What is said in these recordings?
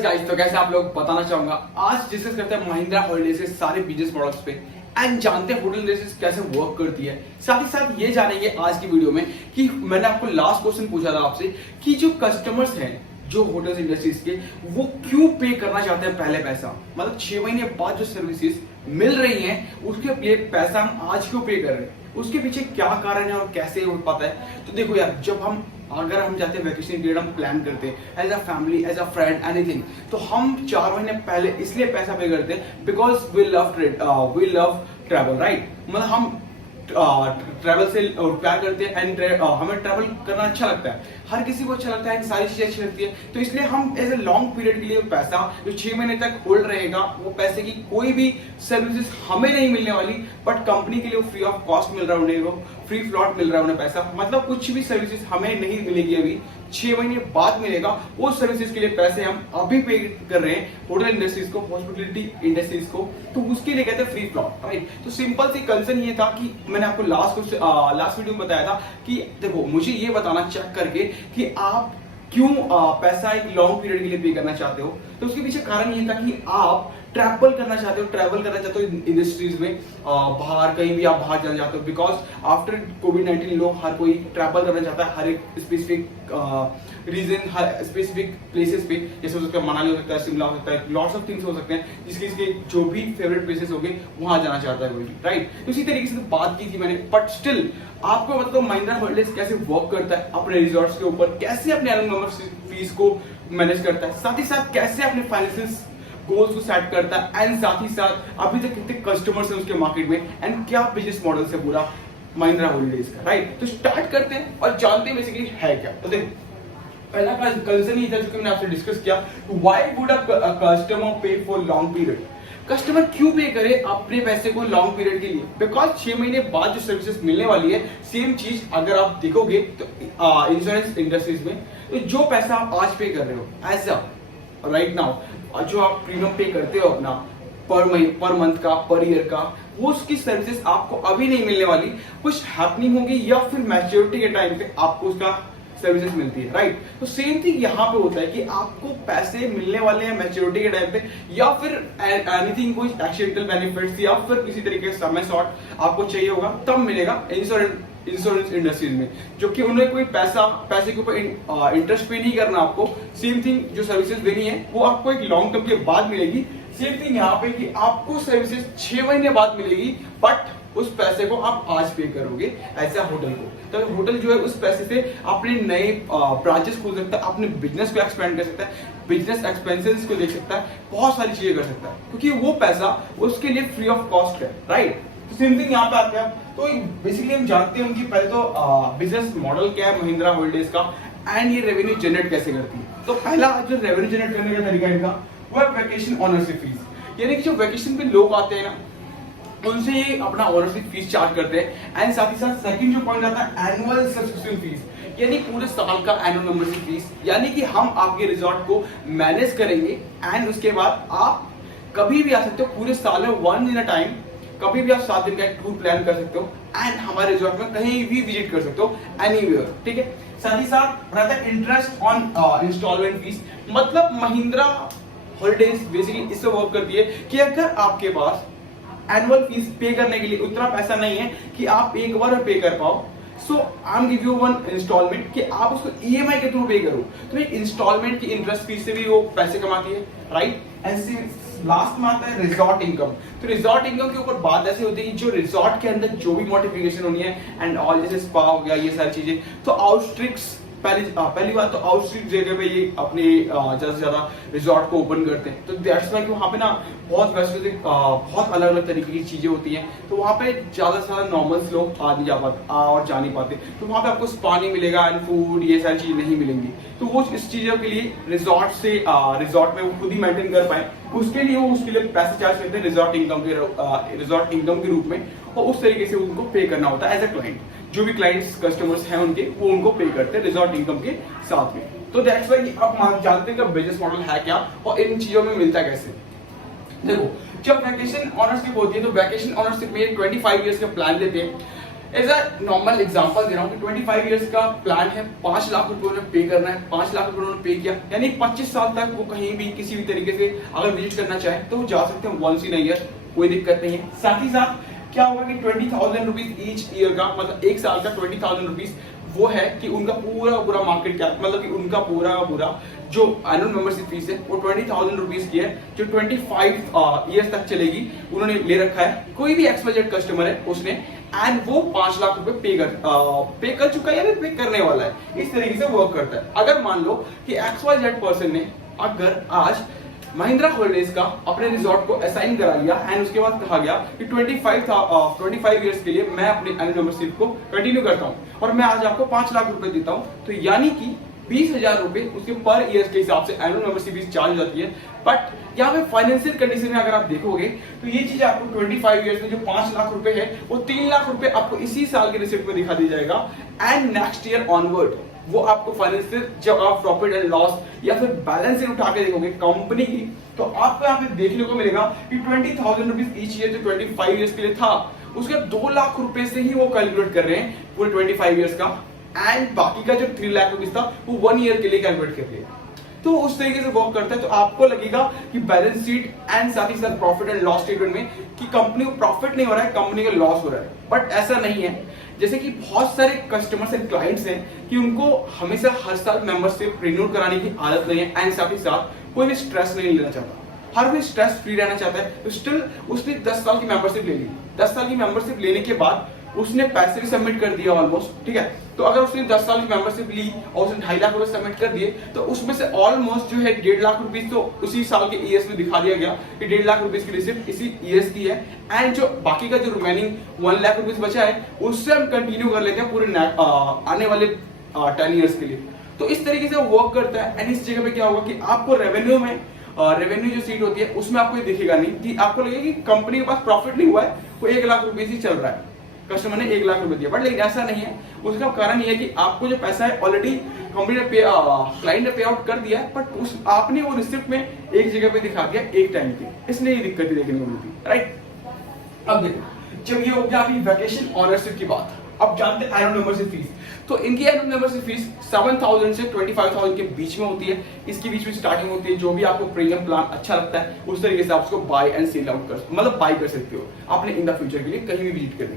Guys, तो कैसे आप लोग बताना चाहूंगा। आज डिस्कस करते हैं महिंद्रा हॉलिडेज के सारे बिजनेस मॉडल्स पे एंड जानते हैं होटल इंडस्ट्रीज कैसे वर्क करती है। साथ ही साथ ये जानेंगे आज की वीडियो में कि मैंने आपको लास्ट क्वेश्चन पूछा था आपसे कि जो कस्टमर्स हैं जो होटल इंडस्ट्रीज के, वो क्यों पे करना चाहते हैं पहले पैसा, मतलब 6 महीने बाद जो सर्विसेज मिल रही हैं उसके लिए पैसा हम आज क्यों पे कर रहे हैं, उसके पीछे क्या कारण है और कैसे हो पाता है। तो देखो यार, जब हम अगर हम जाते हैं वैकेशन पीरियड, हम प्लान करते हैं as a family, as a friend, anything, तो हम 4 महीने पहले इसलिए पैसा पे करते हैं because we love travel, right. मतलब हम ट्रैवल से प्यार करते हैं एंड हमें ट्रैवल करना अच्छा लगता है, हर किसी को अच्छा लगता है, सारी चीजें अच्छी लगती है। तो इसलिए हम एज ए लॉन्ग पीरियड के लिए पैसा जो 6 महीने तक होल्ड रहेगा, वो पैसे की कोई भी सर्विसेज हमें नहीं मिलने वाली, बट कंपनी के लिए फ्री ऑफ कॉस्ट मिल रहा है उन्हें, फ्री फ्लॉट मिल रहा है उन्हें पैसा, मतलब कुछ भी सर्विसेज हमें नहीं मिलेगी, अभी 6 महीने बाद मिलेगा। वो सर्विसेज के लिए पैसे हम अभी पे कर रहे हैं होटल इंडस्ट्रीज को, हॉस्पिटलिटी इंडस्ट्रीज को, तो उसके लिए कहते हैं फ्री फ्लॉट, राइट। तो सिंपल सी कंसर्न ये था कि मैंने आपको लास्ट वीडियो में बताया था कि देखो, मुझे ये बताना चेक करके कि आप क्यों पैसा एक लॉन्ग पीरियड के लिए पे करना चाहते हो। तो उसके पीछे कारण ये था कि आप ट्रैवल करना चाहते हो इंडस्ट्रीज में, बाहर कहीं भी आप बाहर जाना चाहते हो, बिकॉज आफ्टर कोविड-19 लोग हर कोई ट्रैवल करना चाहता है, हर एक स्पेसिफिक रीजन, हर स्पेसिफिक प्लेसेस पे, जैसे हो सकता है मनाली हो सकता है, शिमला हो सकता है, लॉट्स ऑफ थिंग्स हो सकते हैं, जिसके जो भी फेवरेट प्लेसेस हो गए वहां जाना चाहता है कोई, राइट। तो इसी तरीके से तो बात की थी मैंने, बट स्टिल आपको बताओ महिंद्रा हॉलिडेज कैसे वर्क करता है अपने रिजॉर्ट्स के ऊपर, कैसे अपने एनुअल मेंबरशिप फीस को मैनेज करता है, साथ ही साथ कैसे अपने फाइनेंशियल गोल्स को सेट करता है, एंड साथ ही साथ अभी तक कितने कस्टमर्स हैं उसके मार्केट में, एंड क्या बिजनेस मॉडल है पूरा महिंद्रा हॉलिडेज का, राइट। तो स्टार्ट करते हैं और जानते हैं बेसिकली है क्या। तो देखो, पहला कंसर्न ये था जो कि मैंने आपसे डिस्कस किया, व्हाई वुड अ कस्टमर पे फॉर लॉन्ग पीरियड। कस्टमर क्यों पे करे अपने पैसे को लॉन्ग पीरियड के लिए, बिकॉज 6 महीने बाद जो सर्विसेज मिलने वाली है, सेम चीज अगर आप देखोगे तो इंश्योरेंस इंडस्ट्रीज में, तो जो पैसा आप आज पे कर रहे हो एज अ राइट नाउ, जो आप प्रीमियम पे करते हो अपना पर मंथ का, पर ईयर का, वो उसकी सर्विसेज आपको अभी नहीं मिलने वाली, कुछ हैपनिंग होगी या फिर मैच्योरिटी के टाइम पे आपको उसका सर्विसेज मिलती है, राइट। तो सेम थिंग यहाँ पे होता है कि आपको पैसे मिलने वाले हैं मैच्योरिटी के टाइम पे, या फिर एनीथिंग कोई एक्सीडेंटल बेनिफिट्स या फिर किसी तरीके का समय शॉर्ट आपको चाहिए होगा, तब मिलेगा इंश्योरेंस इंडस्ट्रीज में, जो कि उन्हें कोई पैसे के ऊपर इंटरेस्ट पे नहीं करना आपको। सेम थिंग जो सर्विसेज देनी है वो आपको एक लॉन्ग टर्म के बाद मिलेगी। सेम थिंग यहाँ पे कि आपको सर्विसेज 6 महीने बाद मिलेगी, बट उस पैसे को आप आज पे करोगे ऐसा होटल को। तो होटल जो है उस पैसे से अपने नए ब्रांचेस खोल सकता है, अपने बिजनेस को एक्सपेंड कर सकता है, बिजनेस एक्सपेंसेस को देख सकता है, बहुत सारी चीजें कर सकता है, क्योंकि वो पैसा उसके लिए फ्री ऑफ कॉस्ट है, राइट। तो सेम थिंग यहाँ पे आते हैं। तो बेसिकली हम जानते हैं उनकी पहले तो बिजनेस मॉडल क्या है महिंद्रा हॉलिडेज का, एंड ये रेवेन्यू जनरेट कैसे करती है। तो पहला जो रेवेन्यू जनरेट करने का तरीका इनका वो है वैकेशन ओनरशिप फीस, यानी कि जो वैकेशन पे लोग आते हैं ना, उनसे ये अपना ओनरशिप फीस चार्ज करते हैं। एंड साथ ही साथ सेकंड जो पॉइंट आता है एनुअल सब्सक्रिप्शन फीस, यानी पूरे साल का एनुअल मेंबरशिप फीस, यानी कि हम आपके रिजॉर्ट को मैनेज करेंगे एंड उसके बाद आप कभी भी आ सकते हो, पूरे साल में 1 दिन टाइम, कभी भी आप 7 दिन का एक टूर प्लान कर सकते हो एंड हमारे रिजॉर्ट में कहीं भी विजिट कर सकते हो, एनीवेयर, ठीक है। साथ ही साथ रहता है इंटरेस्ट ऑन इंस्टॉलमेंट फीस, मतलब महिंद्रा हॉलिडेज बेसिकली इससे वर्क करती है कि अगर आपके पास एनुअल फीस पे करने के लिए उतना पैसा नहीं है कि आप एक बार पे कर पाओ, so I am give you one installment कि आप उसको ईएमआई के थ्रू पे करो, तो इंस्टॉलमेंट की इंटरेस्ट फीस से भी वो पैसे कमाती है, राइट। एंड लास्ट में आता है रिजॉर्ट इनकम। तो रिजॉर्ट इनकम के ऊपर बात ऐसे होती है कि जो रिजॉर्ट के अंदर जो भी मॉडिफिकेशन होनी है एंड ऑल, जैसे स्पा हो गया, ये सारी चीजें, तो आउटस्ट्रिक्स पहली बात तो आउटस्ट्रीट जगह पे ये अपने ज्यादा से ज्यादा रिजॉर्ट को ओपन करते हैं। तो दैट्स वाई वहाँ पे ना बहुत बहुत अलग अलग तरीके की चीजें होती हैं, तो वहाँ पे ज्यादा से ज्यादा नॉर्मल्स लोग आ नहीं पाते, तो वहाँ पे आपको स्पा नहीं मिलेगा एंड फूड, ये सारी चीजें नहीं मिलेंगी। तो वो इस चीजों के लिए रिजॉर्ट में वो खुद ही मेंटेन कर पाए, उसके लिए पैसे चार्ज करते हैं रिजॉर्ट इनकम के रूप में, और उस तरीके से उनको पे करना होता है एज ए क्लाइंट। जो भी क्लाइंट्स कस्टमर्स हैं उनके, वो उनको पे करते हैं रिजॉर्ट इनकम के साथ में। तो दैट्स वाई अब जानते हैं कि बिजनेस मॉडल है क्या और इन चीजों में मिलता कैसे। देखो, जब वैकेशन ऑनरशिप होती है तो वैकेशन ऑनरशिप में 25 इयर्स का प्लान लेते हैं, एज अ नॉर्मल एग्जांपल दे रहा हूँ कि 25 इयर्स का प्लान है, 5 लाख रुपए उन्होंने पे करना है, 5 लाख रुपए उन्होंने पे किया, यानी 25 साल तक वो कहीं भी किसी भी तरीके से अगर विजिट करना चाहे तो वो जा सकते हैं वंस इन अ ईयर, कोई दिक्कत नहीं है। साथ ही साथ क्या होगा कि 20,000 रुपीज ईच ईयर का, मतलब एक साल का 20,000 रुपीज वो है कि उनका पूरा मार्केट कैप, मतलब कि उनका पूरा जो एनुअल मेंबरशिप फीस है वो 20,000 रुपीज की है, जो 25 इयर्स तक चलेगी। उन्होंने ले रखा है, कोई भी एक्सवाइजेड कस्टमर है उसने, एंड वो 5 लाख रुपए पे कर चुका है या पे करने वाला है। इस तरीके से वर्क करता है। अगर मान लो कि एक्सवाइजेड पर्सन ने अगर आज महिंद्रा हॉलिडेज का अपने रिजॉर्ट को असाइन करा लिया एंड उसके बाद कहा गया कि 25 इयर्स के लिए मैं अपनी एनुअल मेंबरशिप को कंटिन्यू करता हूं और मैं आज आपको 5 लाख रुपए देता हूं, तो यानी कि 20,000 रुपए उसके पर ईयर के हिसाब से एनुअल मेंबरशिप फीस चार्ज हो जाती है। बट यहाँ पे फाइनेंशियल कंडीशन में अगर आप देखोगे तो ये चीज आपको 25 इयर्स में जो 5 लाख रुपए है वो 3 लाख रुपए आपको इसी साल के रिसिप्ट में दिखा दिया जाएगा, एंड नेक्स्ट ईयर ऑनवर्ड वो आपको फाइनेंशियल जब आप प्रॉफिट एंड लॉस या फिर बैलेंस शीट उठा के देखोगे कंपनी की, तो आपको यहाँ पे देखने को मिलेगा कि 20,000 रुपीज ईच ईयर जो 25 इयर्स के लिए था, उसके 2 लाख रुपए से ही वो कैलकुलेट कर रहे हैं पूरे 25 इयर्स का, एंड बाकी का जो 3 लाख रुपीज था वो 1 ईयर के लिए कैलकुलेट कर लिया। तो उस तरीके से वर्क करता है। तो आपको लगेगा कि बैलेंस शीट एंड साथ ही साथ प्रॉफिट एंड लॉस स्टेटमेंट में कि कंपनी को प्रॉफिट नहीं हो रहा है, कंपनी का लॉस हो रहा है, बट ऐसा नहीं है। जैसे कि बहुत सारे कस्टमर्स एंड क्लाइंट्स हैं कि उनको हमेशा हर साल मेंबरशिप रिन्यू कराने की आदत नहीं है, एंड साथ ही साथ कोई भी स्ट्रेस नहीं लेना चाहता, हर कोई स्ट्रेस फ्री रहना चाहता है। तो स्टिल उसने 10 साल की मेंबरशिप ले ली, 10 साल की मेंबरशिप लेने के बाद उसने पैसे भी सबमिट कर दिया ऑलमोस्ट, ठीक है। तो अगर उसने 10 साल की मेंबरशिप ली और उसने 2.5 लाख रुपए सबमिट कर दिए, तो उसमें से ऑलमोस्ट जो है 1.5 लाख रुपीस तो उसी साल के ईयर्स में दिखा दिया गया कि 1.5 लाख रुपीस की रिसिप्ट इसी ईयर्स की है, एंड जो बाकी का जो रिमेनिंग 1 लाख रुपीस बचा है उससे हम कंटिन्यू कर लेते हैं पूरे आने वाले 10 ईयर्स के लिए। तो इस तरीके से वर्क करता है। एंड इस जगह पे क्या होगा कि आपको रेवेन्यू में रेवेन्यू जो सीट होती है उसमें आपको ये दिखेगा नहीं कि आपको लगेगा कि कंपनी के पास प्रॉफिट नहीं हुआ है, वो 1 लाख रुपीस ही चल रहा है, कस्टमर ने 1 लाख रुपए दिया, बट लेकिन ऐसा नहीं है। उसका कारण ये है कि आपको जो पैसा है ऑलरेडी कंपनी ने क्लाइंट ने पे आउट कर दिया है, बट उस आपने वो रिसिप्ट में एक जगह पे दिखा दिया एक टाइम की, इसलिए ये दिक्कत देखने को मिलती है, राइट। अब देखो, जब ये हो गया अभी वैकेशन ऑनरशिप की बात, अब जानते हैं एनुअल मेंबरशिप फीस। तो इनकी एनुअल मेंबरशिप फीस 7,000 से 25,000 के बीच में होती है, इसके बीच में स्टार्टिंग होती है। जो भी आपको प्रीमियम प्लान अच्छा लगता है उस तरीके से आप उसको बाय एंड सेल आउट कर, मतलब बाय कर सकते हो आपने इन द फ्यूचर के लिए कहीं भी विजिट करने।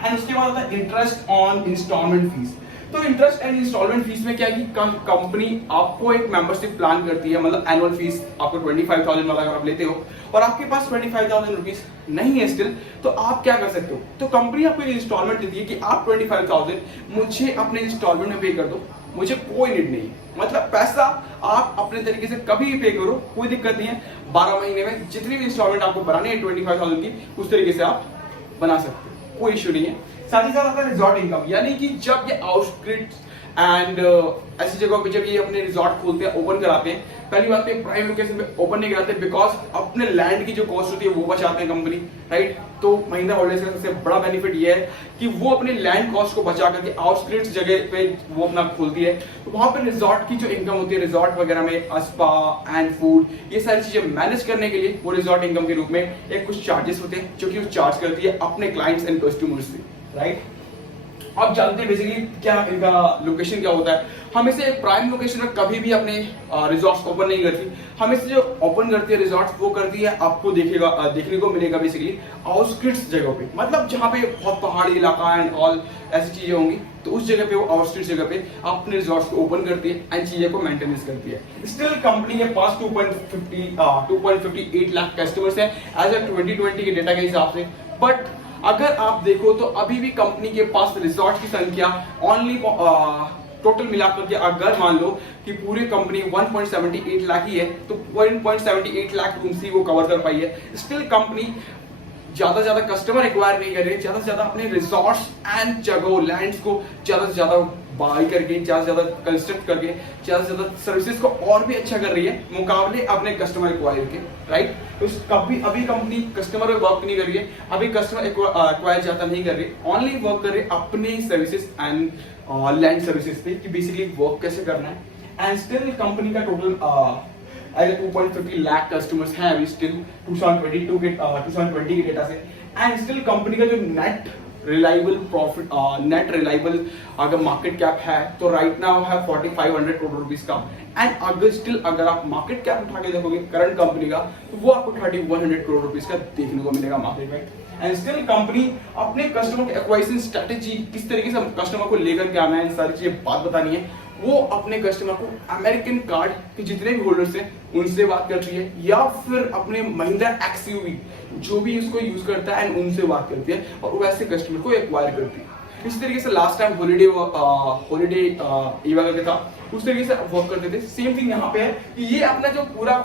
एंड उसके बाद आता है इंटरेस्ट ऑन इंस्टॉलमेंट फीस। तो इंटरेस्ट एंड इंस्टॉलमेंट फीस में क्या है कि कंपनी आपको एक मेंबरशिप प्लान करती है, मतलब एनुअल फीस आपको 25,000 वाला अगर आप लेते हो और आपके पास 25,000 रुपीज नहीं है स्टिल, तो आप क्या कर सकते हो, तो कंपनी आपको एक इंस्टॉलमेंट देती है कि आप 25,000 मुझे अपने इंस्टॉलमेंट में पे कर दो, मुझे कोई नीड नहीं है, मतलब पैसा आप अपने तरीके से कभी भी पे करो, कोई दिक्कत नहीं है। 12 महीने में जितनी भी इंस्टॉलमेंट आपको बनानी है 25,000 की, उस तरीके से आप बना सकते हो, कोई इश्यू नहीं है। साथ ही साथ आता है रिजॉर्ट इनकम, यानी कि जब ये आउटस्क्रिट्स एंड ऐसी जगहों पे जब ये अपने रिजॉर्ट खोलते हैं, ओपन कराते हैं, पहली बात तो प्राइम लोकेशन पे ओपन नहीं कराते बिकॉज अपने लैंड की जो कॉस्ट होती है वो बचाते हैं कंपनी, राइट। तो महिंद्रा हॉलिडेज का सबसे बड़ा बेनिफिट ये है कि वो अपने लैंड कॉस्ट को बचा करके आउटस्क्रिट्स जगह पे वो अपना खोलती है, तो वहां पे रिजॉर्ट की जो इनकम होती है, रिजॉर्ट वगैरह में स्पा एंड फूड ये सारी चीजें मैनेज करने के लिए वो रिजॉर्ट इनकम के रूप में एक कुछ चार्जेस होते हैं जो कि वो चार्ज करती है अपने क्लाइंट्स एंड कस्टमर्स से, राइट। आप जानते हैं बेसिकली क्या इनका लोकेशन क्या होता है। हमेशा एक प्राइम लोकेशन में कभी भी अपने रिजॉर्ट्स ओपन नहीं करती, हमेशा जो ओपन करती है रिजॉर्ट्स वो करती है आपको देखने को मिलेगा बेसिकली आउटस्क्रिट्स जगह पे, मतलब जहाँ पे बहुत पहाड़ी इलाका एंड ऑल ऐसी चीजें होंगी, तो उस जगह पे वो आउटस्क्रिट्स जगह पे अपने रिजॉर्ट्स को ओपन करती है एंड चीजें को मेंटेनेंस करती है। स्टिल कंपनी के पास 2.58 लाख कस्टमर्स हैं एज अ 2020 के डेटा के हिसाब से, बट अगर आप देखो तो अभी भी कंपनी के पास रिजॉर्ट की संख्या ओनली टोटल मिलाकर के अगर मान लो कि पूरी कंपनी 1.78 लाख ही है, तो 1.78 लाख रूम्स ही वो कवर कर पाई है। स्टिल कंपनी ज्यादा कस्टमर एक्वायर नहीं कर रही है, ज्यादा से ज्यादा अपने रिजॉर्ट्स एंड जगह लैंड्स को ज्यादा से ज्यादा बाई करके, ज्यादा से ज्यादा कंस्ट्रक्ट करके, ज्यादा से ज्यादा सर्विसेज को और भी अच्छा कर रही है मुकाबले अपने कस्टमर एक्वायर के, राइट। तो कभी अभी कंपनी कस्टमर पे वर्क नहीं कर रही है, अभी कस्टमर एक्वायर ज्यादा नहीं कर रही, ओनली वर्क कर रही है अपने सर्विसेज एंड लैंड सर्विसेज पे कि बेसिकली वर्क कैसे करना है। एंड स्टिल कंपनी का टोटल 2.50 लाख कस्टमर्स हैं अभी स्टिल 2020 के डेटा से, एंड स्टिल कंपनी का जो net reliable profit net reliable अगर मार्केट कैप है तो राइट नाउ है 4500 करोड़ रुपीस का। एंड अगर स्टिल अगर आप मार्केट कैप उठा के देखोगे करंट कंपनी का तो वो आपको 3100 करोड़ रुपीस का देखने को मिलेगा मार्केट में। एंड स्टिल कंपनी अपने कस्टमर के एक्वाइजिशन स्ट्रेटेजी किस तरीके से कस्टमर को लेकर के आना है, इन सारी चीजें बात बतानी है। वो अपने कस्टमर को अमेरिकन कार्ड के जितने भी होल्डर्स हैं उनसे बात करती है, या फिर अपने महिंद्रा एक्सयूवी जो भी उसको यूज करता है एंड उनसे बात करती है और वैसे कस्टमर को एक्वायर करती है। इस तरीके से लास्ट टाइम हॉलीडे ईवा करके था उस तरीके से वर्क करते थे। सेम थिंग यहाँ पे है कि ये अपना जो पूरा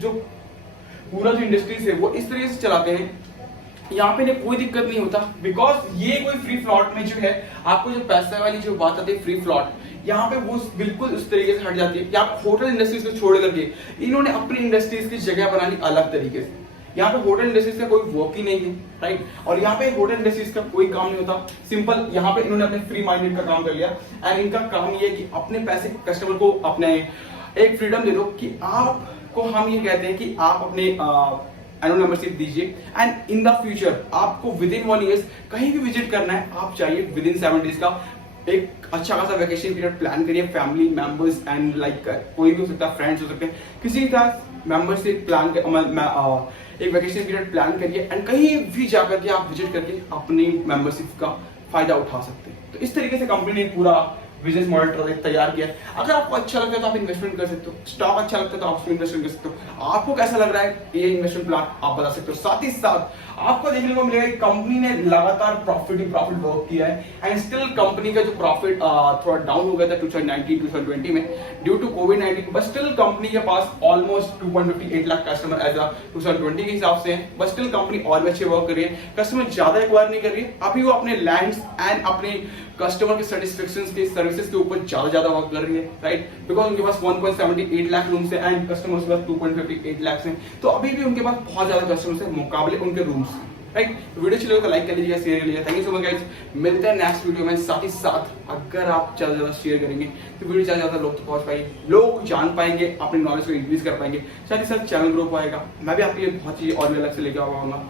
जो इंडस्ट्रीज है वो इस तरीके से चलाते हैं। यहाँ पे इन्हें कोई दिक्कत नहीं होता बिकॉज ये कोई फ्री फ्लॉट में जो है आपको जो पैसे वाली जो बात आती है फ्री फ्लॉट, यहाँ पे वो बिल्कुल उस तरीके से हट जाती है। यहाँ होटल इंडस्ट्रीज को छोड़ करके इन्होंने अपनी इंडस्ट्रीज की जगह बना ली अलग तरीके से। यहाँ पे होटल इंडस्ट्रीज का कोई वर्क ही नहीं है, राइट। और यहाँ पे होटल इंडस्ट्रीज का कोई काम नहीं होता, सिंपल यहाँ पे इन्होंने अपने फ्री माइंडेड का काम कर लिया। एंड इनका काम ये है कि अपने पैसे कस्टमर को अपने एक फ्रीडम दे दो कि आपको हम ये कहते हैं कि आप अपने एनुअल मेंबरशिप दीजिए एंड इन द फ्यूचर आपको विद इन 1 ईयर कहीं भी विजिट करना है आप चाहिए विद इन 7 डेज का एक अच्छा खासा वैकेशन पीरियड प्लान करिए। फैमिली मेंबर्स एंड लाइक कोई भी हो सकता है, फ्रेंड्स हो सकते हैं, किसी भी तरह मेंबरशिप प्लान एक वैकेशन पीरियड प्लान करिए एंड कहीं भी जाकर के आप विजिट करके अपनी मेंबरशिप का फायदा उठा सकते हैं। तो इस तरीके से कंपनी ने पूरा बिजनेस मॉडल तैयार किया है। अगर आपको अच्छा लगता है तो आप इन्वेस्टमेंट कर सकते हो, स्टॉक अच्छा लगता है तो आप उसमें इन्वेस्टमेंट कर सकते हो। आपको कैसा लग रहा है ये इन्वेस्टमेंट प्लान आप बता सकते हो। साथ ही साथ आपको देखने को मिलेगा कि कंपनी ने लगातार प्रॉफिट वर्क किया है एंड स्टिल कंपनी का जो प्रॉफिट थोड़ा डाउन हो गया था 2019-2020 में ड्यू टू कोविड-19, बट स्टिल कंपनी के पास ऑलमोस्ट 2.58 लाख कस्टमर एज 2020 के हिसाब से है। बट स्टिल कंपनी और भी अच्छे वर्क कर रही है, कस्टमर ज्यादा एक्वायर नहीं कर रही है। अभी वो अपने लैंड्स एंड अपने कस्टमर के सेटिस्फेक्शन के सर्विसेज के ऊपर ज्यादा वर्क कर रही है, राइट। बिकॉज उनके पास 1.78 लाख रूम्स है एंड कस्टमर्स के पास 2.58 लाख हैं, तो अभी भी उनके पास बहुत ज्यादा कस्टमर्स है मुकाबले उनके रूम्स, राइट। वीडियो चलेगा तो लाइक कर लीजिएगा, शेयर कर लीजिएगा। Thank you so much guys, मिलते हैं नेक्स्ट वीडियो में। साथ ही साथ अगर आप ज्यादा शेयर करेंगे तो वीडियो ज्यादा लोग तक पहुंच पाएंगे, लोग जान पाएंगे, अपने नॉलेज को इंक्रीज कर पाएंगे, साथ ही साथ चैनल ग्रो पाएगा। मैं भी आपके लिए बहुत चीजें और भी अलग से लेकर आऊंगा।